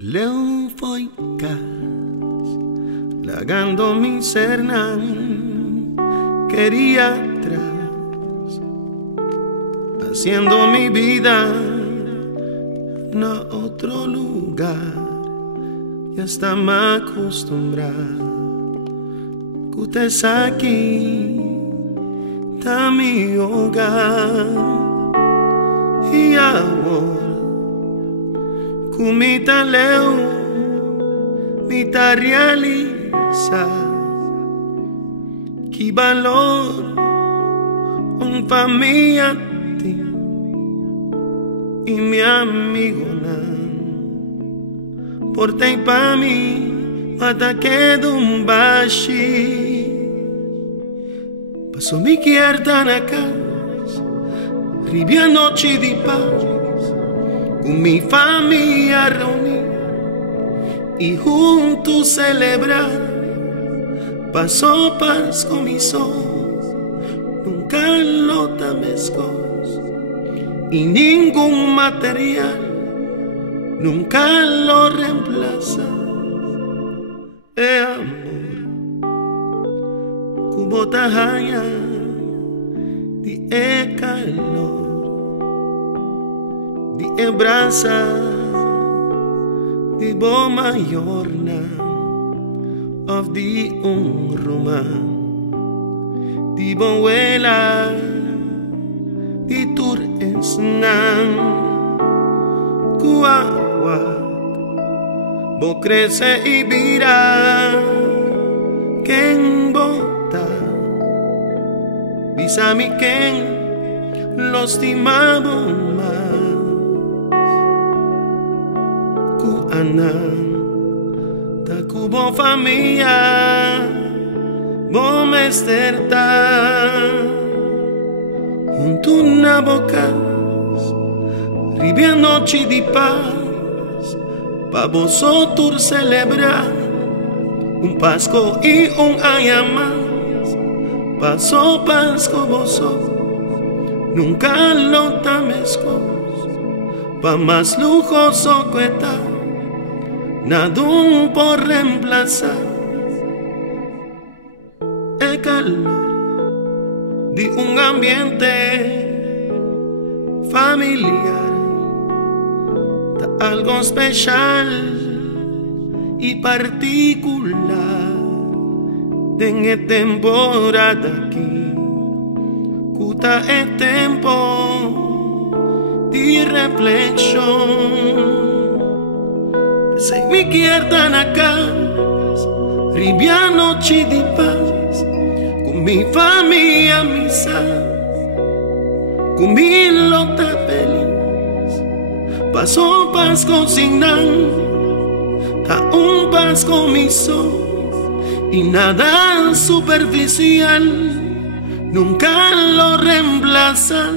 Leu foi cas, lagando mi cernán, quería atrás, haciendo mi vida en otro lugar. Ya está me acostumbrado, que usted es aquí, está mi hogar. Y ahora kumita leo, mita realiza que valor un familia ti y mi amigo nan portei pa mí hasta que un bashi pasó mi quierta na casa ribia noche di paz con mi familia reunida y juntos celebrar. Pasó paz con mis ojos, nunca lo tamescos y ningún material nunca lo reemplaza. Amor, cubo tajaya, di calor. Di brasa, di bo mayorna of di roman, di bo wela, di tur esnan, kuawa, bo crece y vira, ken bota, bisami ken los estimamos más. Ta kubo familia bom esterta junto una boca ribia noche di paz pa vosotros celebrar un Pasco y un año más. Pasó Pasco vosotros nunca lo tamescos pa más lujoso que está nada por reemplazar el calor de un ambiente familiar, da algo especial y particular en esta temporada aquí, cuta el tiempo de reflexión. Se mi quierta na casa, ribia noche di paz, con mi familia misa, con mi lota feliz. Pasó paz cocinando, ta un paz con mi sol, y nada superficial, nunca lo reemplaza.